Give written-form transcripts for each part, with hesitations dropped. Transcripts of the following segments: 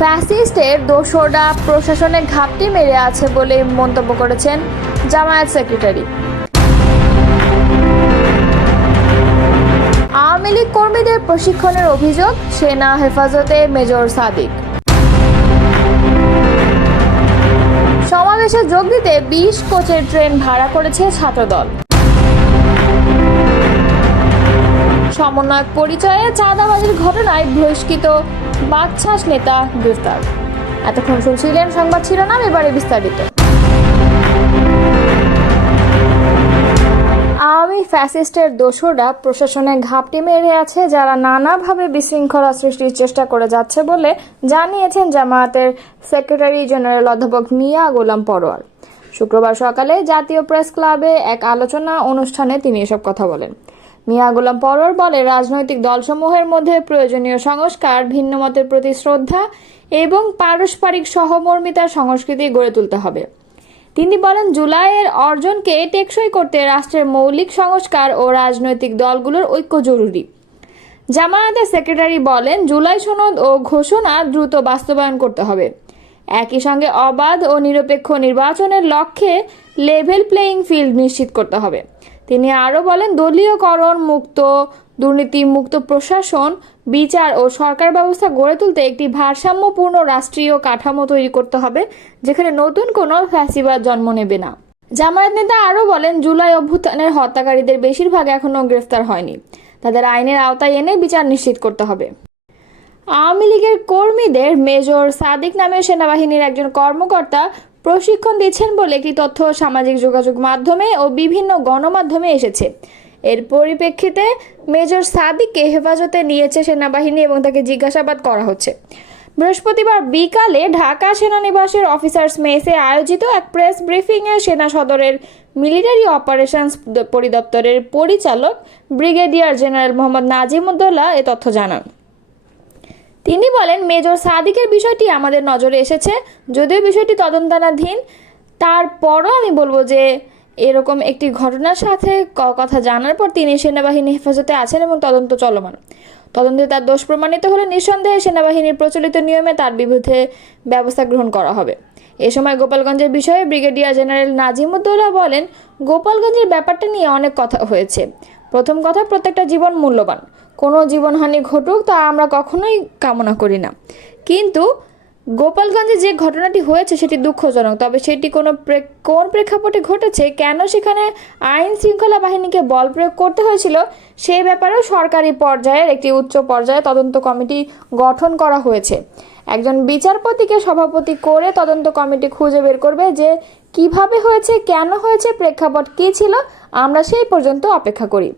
ফ্যাসিস্টের দোসররা প্রশাসনে ঘাপটি মেরে আছে বলে মন্তব্য করেছেন জামায়াত সেক্রেটারি। আওয়ামী লীগ কর্মীদের প্রশিক্ষণের অভিযোগ, সেনা হেফাজতে মেজর সাদিক। সমাবেশে যোগ দিতে 20 কোচের ট্রেন ভাড়া করেছে ছাত্রদল। সমন্বয়ক পরিচয়ে চাঁদাবাজির ঘটনায় বহিষ্কৃত বাকছাস নেতা গ্রেফতার। এতক্ষণ শুনছিলেন সংবাদ শিরোনাম, এবারে বিস্তারিত। আওয়ামী ফ্যাসিস্টের দোসররা প্রশাসনে ঘাপটি মেরে আছে, যারা নানাভাবে বিশৃঙ্খলা সৃষ্টির চেষ্টা করে যাচ্ছে বলে জানিয়েছেন জামায়াতের সেক্রেটারি জেনারেল অধ্যাপক মিয়া গোলাম পরোয়ার। শুক্রবার সকালে জাতীয় প্রেস ক্লাবে এক আলোচনা অনুষ্ঠানে তিনি এসব কথা বলেন। মিয়া গোলাম পরোয়ার বলে, রাজনৈতিক দলসমূহের মধ্যে প্রয়োজনীয় সংস্কার, ভিন্নমতের প্রতি শ্রদ্ধা এবং পারস্পরিক সহমর্মিতার সংস্কৃতি গড়ে তুলতে হবে। তিনি বলেন, জুলাইয়ের অর্জনকে টেকসই করতে রাষ্ট্রের মৌলিক সংস্কার ও রাজনৈতিক দলগুলোর ঐক্য জরুরি। জামায়াতের সেক্রেটারি বলেন, জুলাই সনদ ও ঘোষণা দ্রুত বাস্তবায়ন করতে হবে। একই সঙ্গে অবাধ ও নিরপেক্ষ নির্বাচনের লক্ষ্যে লেভেল প্লেয়িং ফিল্ড নিশ্চিত করতে হবে। তিনি আরও বলেন, দলীয়করণ মুক্ত, দুর্নীতি মুক্ত প্রশাসন, বিচার ও সরকার ব্যবস্থা গড়ে তুলতে একটি ভারসাম্যপূর্ণ রাষ্ট্রীয় কাঠামো তৈরি করতে হবে, যেখানে নতুন কোনো ফ্যাসিবাদ জন্ম নেবে না। জামায়াত নেতা আরও বলেন, জুলাই অভ্যুত্থানের হত্যাকারীদের বেশিরভাগ এখনও গ্রেফতার হয়নি, তাদের আইনের আওতায় এনে বিচার নিশ্চিত করতে হবে। আওয়ামী লীগের কর্মীদের মেজর সাদিক নামে সেনাবাহিনীর একজন কর্মকর্তা প্রশিক্ষণ দিচ্ছেন বলে একটি তথ্য সামাজিক যোগাযোগ মাধ্যমে ও বিভিন্ন গণমাধ্যমে এসেছে। এর পরিপ্রেক্ষিতে মেজর সাদিককে হেফাজতে নিয়েছে সেনাবাহিনী এবং তাকে জিজ্ঞাসাবাদ করা হচ্ছে। বৃহস্পতিবার বিকালে ঢাকা সেনানিবাসের অফিসার্স মেসে আয়োজিত এক প্রেস ব্রিফিংয়ে সেনা সদরের মিলিটারি অপারেশনস পরিদপ্তরের পরিচালক ব্রিগেডিয়ার জেনারেল মোহাম্মদ নাজিমুদ্দৌলা এ তথ্য জানান। তিনি বলেন, মেজর সাদিকের বিষয়টি আমাদের নজরে এসেছে, যদিও বিষয়টি তদন্তাধীন। তারপরও আমি বলবো যে এরকম একটি ঘটনার সাথে কথা জানার পর তিনি সেনাবাহিনী হেফাজতে আছেন এবং তদন্ত চলমান। তদন্তে তার দোষ প্রমাণিত হলে নিঃসন্দেহে সেনাবাহিনীর প্রচলিত নিয়মে তার বিরুদ্ধে ব্যবস্থা গ্রহণ করা হবে। এ সময় গোপালগঞ্জের বিষয়ে ব্রিগেডিয়ার জেনারেল নাজিমুদ্দৌলা বলেন, গোপালগঞ্জের ব্যাপারটা নিয়ে অনেক কথা হয়েছে। প্রথম কথা, প্রত্যেকটা জীবন মূল্যবান, কোনো জীবনহানি ঘটুক তা আমরা কখনোই কামনা করি না। কিন্তু গোপালগঞ্জে যে ঘটনাটি হয়েছে সেটি দুঃখজনক, তবে সেটি কোন প্রেক্ষাপটে ঘটেছে, কেন সেখানে আইন শৃঙ্খলা বাহিনীকে বল প্রয়োগ করতে হয়েছিল, সেই ব্যাপারেও সরকারি পর্যায়ের একটি উচ্চ পর্যায়ে তদন্ত কমিটি গঠন করা হয়েছে। একজন বিচারপতিকে সভাপতি করে তদন্ত কমিটি খুঁজে বের করবে যে কিভাবে হয়েছে, কেন হয়েছে, প্রেক্ষাপট কী ছিল। আমরা সেই পর্যন্ত অপেক্ষা করি।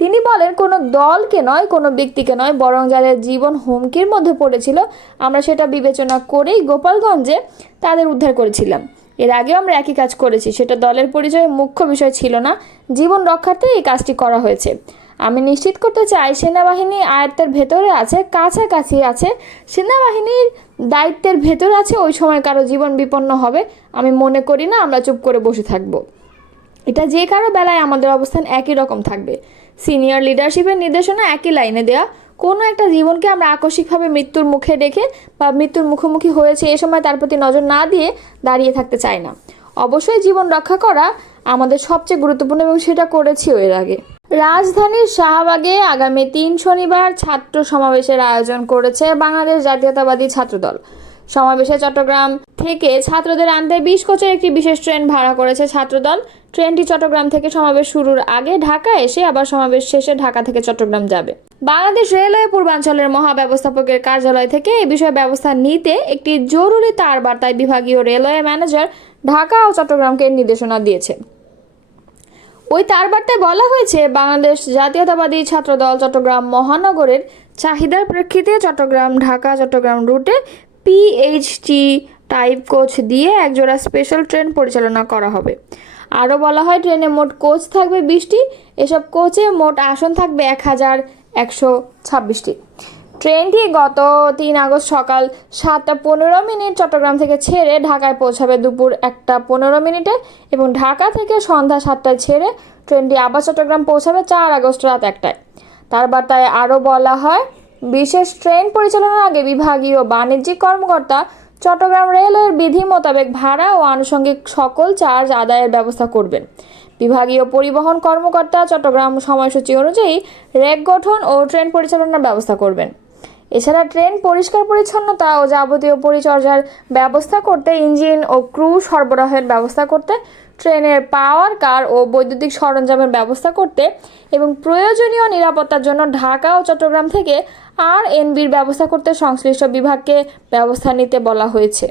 তিনি বলেন, কোনো দলকে নয়, কোনো ব্যক্তিকে নয়, বরং যাদের জীবন হুমকির মধ্যে পড়েছিল আমরা সেটা বিবেচনা করেই গোপালগঞ্জে তাদের উদ্ধার করেছিলাম। এর আগেও আমরা একই কাজ করেছি, সেটা দলের পরিচয়ে মুখ্য বিষয় ছিল না। জীবন রক্ষার্থে এই কাজটি করা হয়েছে। আমি নিশ্চিত করতে চাই, সেনাবাহিনী আয়ত্তের ভেতরে আছে, কাছাকাছি আছে, সেনাবাহিনীর দায়িত্বের ভেতরে আছে। ওই সময় কারো জীবন বিপন্ন হবে, আমি মনে করি না আমরা চুপ করে বসে থাকব। এটা যে কারো বেলায় আমাদের অবস্থান একই রকম থাকবে। সিনিয়র লিডারশিপের নির্দেশনা একই লাইনে দেয়া। কোনো একটা জীবনকে আমরা আকস্মিকভাবে মৃত্যুর মুখে রেখে বা মৃত্যুর মুখোমুখি হয়েছে এ সময় তার প্রতি নজর না দিয়ে দাঁড়িয়ে থাকতে চাই না। অবশ্যই জীবন রক্ষা করা আমাদের সবচেয়ে গুরুত্বপূর্ণ এবং সেটা করেছিও এর আগে। রাজধানীর শাহবাগে আগামী 3 শনিবার ছাত্র সমাবেশের আয়োজন করেছে বাংলাদেশ জাতীয়তাবাদী ছাত্রদল। সমাবেশে চট্টগ্রাম থেকে ছাত্রদের আনতে 20 কোচের একটি বিশেষ ট্রেন ভাড়া করেছে ছাত্রদল। ট্রেনটি চট্টগ্রাম থেকে সমাবেশ শুরুর আগে ঢাকা এসে আবার সমাবেশ শেষে ঢাকা থেকে চট্টগ্রাম যাবে। বাংলাদেশ রেলওয়ে পূর্বাঞ্চলের মহাব্যবস্থাপকের কার্যালয় থেকে এই বিষয়ে ব্যবস্থা নিতে একটি জরুরি তার বার্তায় বিভাগীয় রেলওয়ে ম্যানেজার ঢাকা ও চট্টগ্রামকে নির্দেশনা দিয়েছে। ওই তার বার্তায় বলা হয়েছে, বাংলাদেশ জাতীয়তাবাদী ছাত্রদল চট্টগ্রাম মহানগরের চাহিদার প্রেক্ষিতে চট্টগ্রাম ঢাকা চট্টগ্রাম রুটে পিএইচটি টাইপ কোচ দিয়ে একজোড়া স্পেশাল ট্রেন পরিচালনা করা হবে। আরও বলা হয়, ট্রেনে মোট কোচ থাকবে 20টি। এসব কোচে মোট আসন থাকবে 1126টি। ট্রেনটি গত 3 আগস্ট সকাল 7:15 চট্টগ্রাম থেকে ছেড়ে ঢাকায় পৌঁছাবে দুপুর 1:15 এবং ঢাকা থেকে সন্ধ্যা 7টায় ছেড়ে ট্রেনটি আবার চট্টগ্রাম পৌঁছাবে 4 আগস্ট রাত 1টায়। তার বার্তায় আরও বলা হয়, বিশেষ ট্রেন পরিচালনার আগে বিভাগীয় বাণিজ্যিক কর্মকর্তা চট্টগ্রাম রেলওয়ের বিধি মোতাবেক ভাড়া ও আনুষঙ্গিক সকল চার্জ আদায়ের ব্যবস্থা করবেন। বিভাগীয় পরিবহন কর্মকর্তা চট্টগ্রাম সময়সূচি অনুযায়ী রেক গঠন ও ট্রেন পরিচালনার ব্যবস্থা করবেন। এছাড়া ট্রেন পরিষ্কার পরিচ্ছন্নতা ও যাবতীয় পরিচর্যার ব্যবস্থা করতে, ইঞ্জিন ও ক্রু সরবরাহের ব্যবস্থা করতে, ট্রেনের পাওয়ার কার ও বৈদ্যুতিক সরঞ্জামের ব্যবস্থা করতে এবং প্রয়োজনীয় নিরাপত্তার জন্য ঢাকা ও চট্টগ্রাম থেকে RNB'র ব্যবস্থা করতে সংশ্লিষ্ট বিভাগকে ব্যবস্থা নিতে বলা হয়েছে।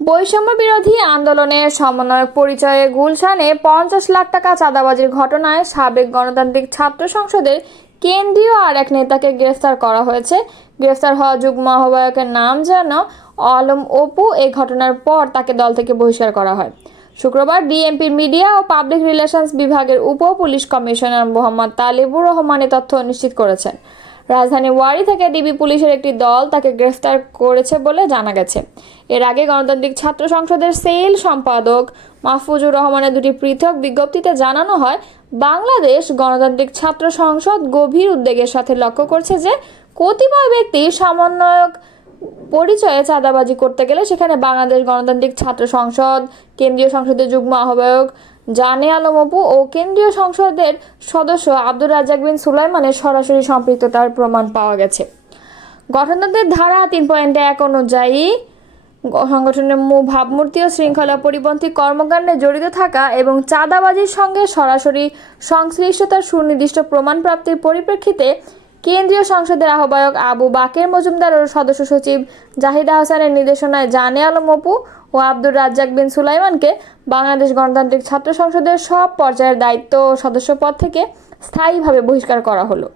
বৈষম্য বিরোধী আন্দোলনের সমন্বয়ক পরিচয়ে গুলশানে 50 লাখ টাকা চাঁদাবাজির ঘটনায় সাবেক গণতান্ত্রিক ছাত্র সংসদের কেন্দ্রীয় আর এক নেতাকে গ্রেফতার করা হয়েছে। গ্রেফতার হওয়া যুগ্ম আহ্বায়কের নাম যেন আলম অপু। এই ঘটনার পর তাকে দল থেকে বহিষ্কার করা হয়। শুক্রবার বিএনপির মিডিয়া ও পাবলিক রিলেশনস বিভাগের উপ পুলিশ কমিশনার মোহাম্মদ তালেবুর রহমান এই তথ্য নিশ্চিত করেছেন। রাজধানী ওয়ারী থেকে ডিবি পুলিশের একটি দল তাকে গ্রেফতার করেছে বলে জানা গেছে। এর আগে গণতান্ত্রিক ছাত্র সংসদের সেল সম্পাদক মাহফুজুর রহমানের দুটি পৃথক বিজ্ঞপ্তিতে জানানো হয়, বাংলাদেশ গণতান্ত্রিক ছাত্র সংসদ গভীর উদ্বেগের সাথে লক্ষ্য করছে যে কতিপয় ব্যক্তি সমন্বয়ক পরিচয়ে চাঁদাবাজি করতে গেলে সেখানে বাংলাদেশ গণতান্ত্রিক ছাত্র সংসদ, কেন্দ্রীয় সংসদের যুগ্ম আহ্বায়ক জানে আলম অপু ও কেন্দ্রীয় সংসদের সদস্য আব্দুর রাজ্জাক বিন সুলাইমানের সরাসরি সম্পৃক্ততার প্রমাণ পাওয়া গেছে। গঠনতন্ত্রের ধারা 3.1 অনুযায়ী সংগঠনের ভাবমূর্তি ও শৃঙ্খলা পরিপন্থী কর্মকাণ্ডে জড়িত থাকা এবং চাঁদাবাজির সঙ্গে সরাসরি সংশ্লিষ্টতার সুনির্দিষ্ট প্রমাণ প্রাপ্তির পরিপ্রেক্ষিতে কেন্দ্রীয় সংসদের আহ্বায়ক আবু বাকের মজুমদার ও সদস্য সচিব জাহিদা হাসানের নির্দেশনায় জানে আলম অপু ও আব্দুর রাজ্জাক বিন সুলাইমানকে বাংলাদেশ গণতান্ত্রিক ছাত্র সংসদের সব পর্যায়ের দায়িত্ব ও সদস্যপদ থেকে স্থায়ীভাবে বহিষ্কার করা হলো।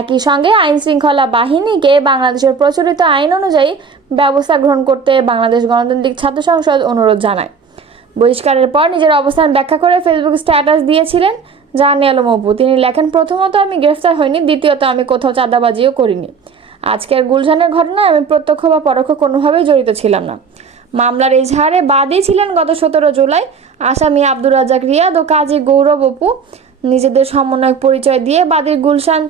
একই সঙ্গে আইন শৃঙ্খলা বাহিনীকে বাংলাদেশের প্রচলিত আইন অনুযায়ী ব্যবস্থা গ্রহণ করতে বাংলাদেশ গণতান্ত্রিক ছাত্র সংসদ অনুরোধ জানায়। বহিষ্কারের পর নিজের অবস্থান ব্যাখ্যা করে ফেসবুক স্ট্যাটাস দিয়েছিলেন জানে আলম অপু। তিনি লেখেন, প্রথমত আমি গ্রেফতার হইনি, দ্বিতীয়ত আমি কোথাও চাঁদাবাজিও করিনি। আজকের গুলশানের ঘটনায় আমি প্রত্যক্ষ বা পরোক্ষ কোনোভাবেই জড়িত ছিলাম না। মামলার এজাহারে বাদী ছিলেন গত 17 জুলাই আসামি আব্দুর রাজ্জাক রিয়াদ ও কাজী গৌরব অপু। নিজেদের সমন্বয়ক পরিচয় দিয়ে বাদীর গুলশান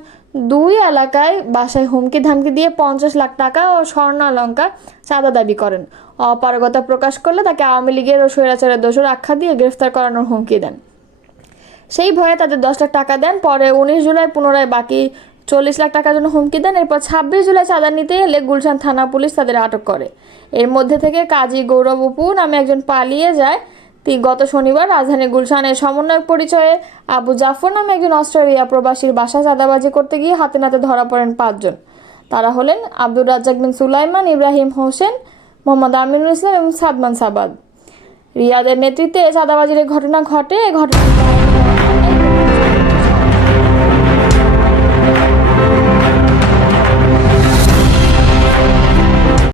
2 এলাকায় বাসায় হুমকি ধামকি দিয়ে 50 লাখ টাকা ও স্বর্ণালঙ্কার চাঁদা দাবি করেন। অপারগতা প্রকাশ করলে তাকে আওয়ামী লীগের ও স্বৈরাচারের দোষর আখ্যা দিয়ে গ্রেফতার করানোর হুমকি দেন। সেই ভয়ে তাদের 10 লাখ টাকা দেন। পরে 19 জুলাই পুনরায় বাকি 40 লাখ টাকার জন্য হুমকি দেন। এরপর 26 জুলাই চাঁদা নিতে এলে গুলশান থানা পুলিশ তাদের আটক করে। এর মধ্যে থেকে কাজী গৌরব অপু নামে একজন পালিয়ে যায়। গত শনিবার রাজধানী গুলশানের সমন্বয়ক পরিচয়ে আবু জাফর নামে একজন অস্ট্রেলিয়া প্রবাসীর বাসা চাঁদাবাজি করতে গিয়ে হাতে নাতে ধরা পড়েন 5 জন। তারা হলেন আব্দুর রাজ্জাক বিন সুলাইমান, ইব্রাহিম হোসেন, মোহাম্মদ আমিনুল ইসলাম এবং সাদমান সাবাদ। রিয়াদের নেতৃত্বে চাঁদাবাজির ঘটনা ঘটে।